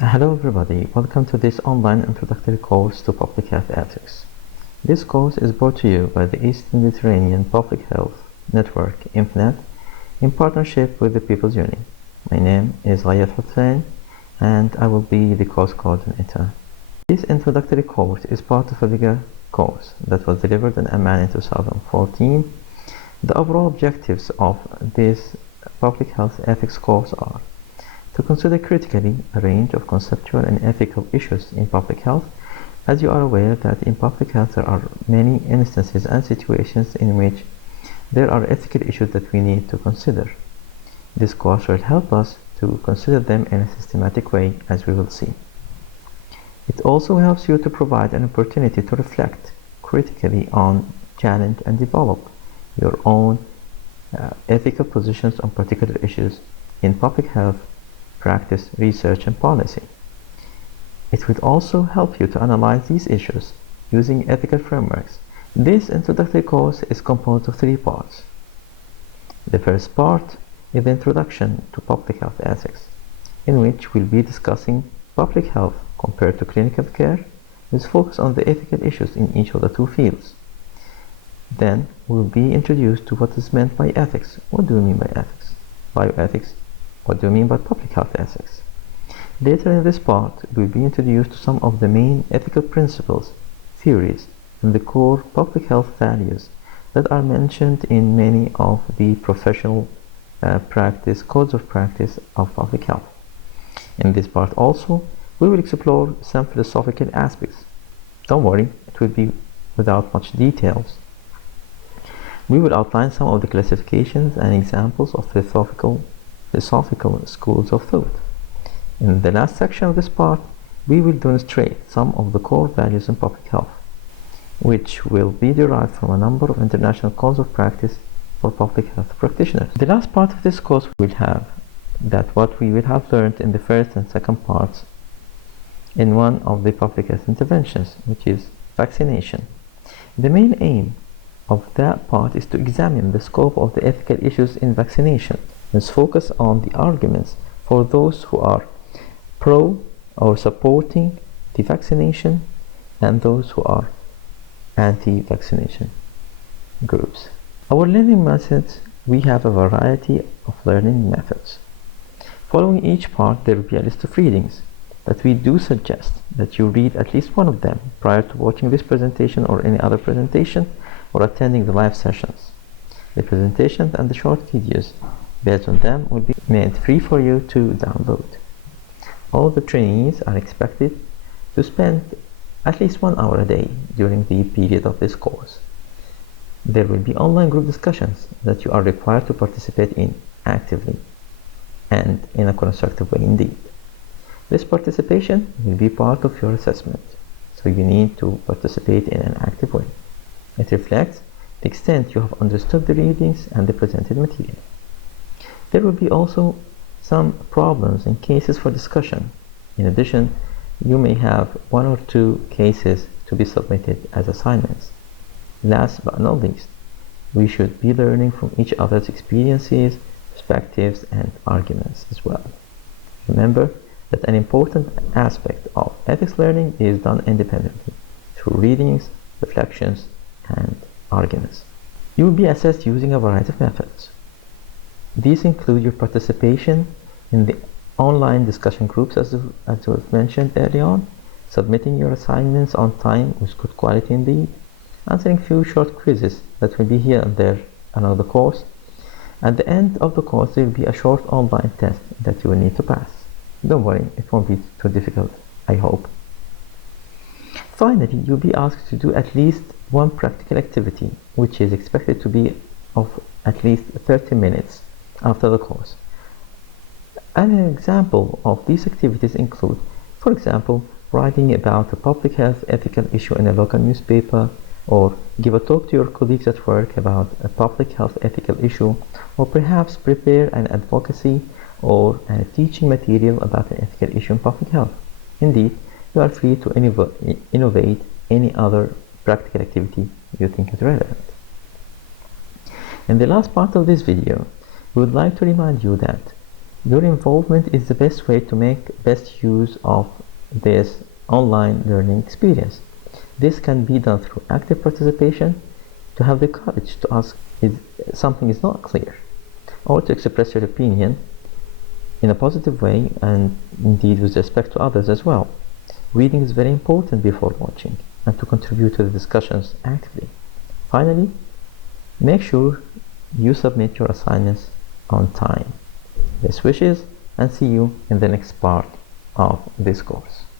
Hello everybody, welcome to this online introductory course to Public Health Ethics. This course is brought to you by the East Mediterranean Public Health Network, IMPNET, in partnership with the People's Union. My name is Ghayat Hussain and I will be the course coordinator. This introductory course is part of a bigger course that was delivered in Amman in 2014. The overall objectives of this Public Health Ethics course are to consider critically a range of conceptual and ethical issues in public health, as you are aware that in public health there are many instances and situations in which there are ethical issues that we need to consider. This course will help us to consider them in a systematic way, as we will see. It also helps you to provide an opportunity to reflect critically on, challenge and develop your own ethical positions on particular issues in public health practice, research and policy. It would also help you to analyze these issues using ethical frameworks. This introductory course is composed of 3 parts. The first part is the introduction to public health ethics, in which we'll be discussing public health compared to clinical care, with focus on the ethical issues in each of the 2 fields. Then we'll be introduced to what is meant by ethics. What do we mean by ethics? Bioethics. What do you mean by public health ethics? Later in this part, we'll be introduced to some of the main ethical principles, theories, and the core public health values that are mentioned in many of the professional codes of practice of public health. In this part also, we will explore some philosophical aspects. Don't worry, it will be without much details. We will outline some of the classifications and examples of philosophical schools of thought. In the last section of this part, we will demonstrate some of the core values in public health, which will be derived from a number of international codes of practice for public health practitioners. The last part of this course will have that what we will have learned in the first and second parts in one of the public health interventions, which is vaccination. The main aim of that part is to examine the scope of the ethical issues in vaccination. Let's focus on the arguments for those who are pro or supporting the vaccination and those who are anti-vaccination groups. Our learning methods, we have a variety of learning methods. Following each part, there will be a list of readings that we do suggest that you read at least one of them prior to watching this presentation or any other presentation or attending the live sessions. The presentations and the short videos based on them will be made free for you to download. All the trainees are expected to spend at least 1 hour a day during the period of this course. There will be online group discussions that you are required to participate in actively and in a constructive way indeed. This participation will be part of your assessment, so you need to participate in an active way. It reflects the extent you have understood the readings and the presented material. There will be also some problems and cases for discussion. In addition, you may have 1 or 2 cases to be submitted as assignments. Last but not least, we should be learning from each other's experiences, perspectives, and arguments as well. Remember that an important aspect of ethics learning is done independently, through readings, reflections, and arguments. You will be assessed using a variety of methods. These include your participation in the online discussion groups as was mentioned early on, submitting your assignments on time with good quality indeed, answering few short quizzes that will be here and there along the course. At the end of the course, there will be a short online test that you will need to pass. Don't worry, it won't be too difficult, I hope. Finally, you'll be asked to do at least one practical activity, which is expected to be of at least 30 minutes after the course. An example of these activities include, for example, writing about a public health ethical issue in a local newspaper, or give a talk to your colleagues at work about a public health ethical issue, or perhaps prepare an advocacy or a teaching material about an ethical issue in public health. Indeed, you are free to innovate any other practical activity you think is relevant. In the last part of this video, we would like to remind you that Your involvement is the best way to make best use of this online learning experience. This can be done through active participation, to have the courage to ask if something is not clear, or to express your opinion in a positive way and indeed with respect to others as well. Reading is very important before watching and to contribute to the discussions actively. Finally, make sure you submit your assignments on time. Best wishes and see you in the next part of this course.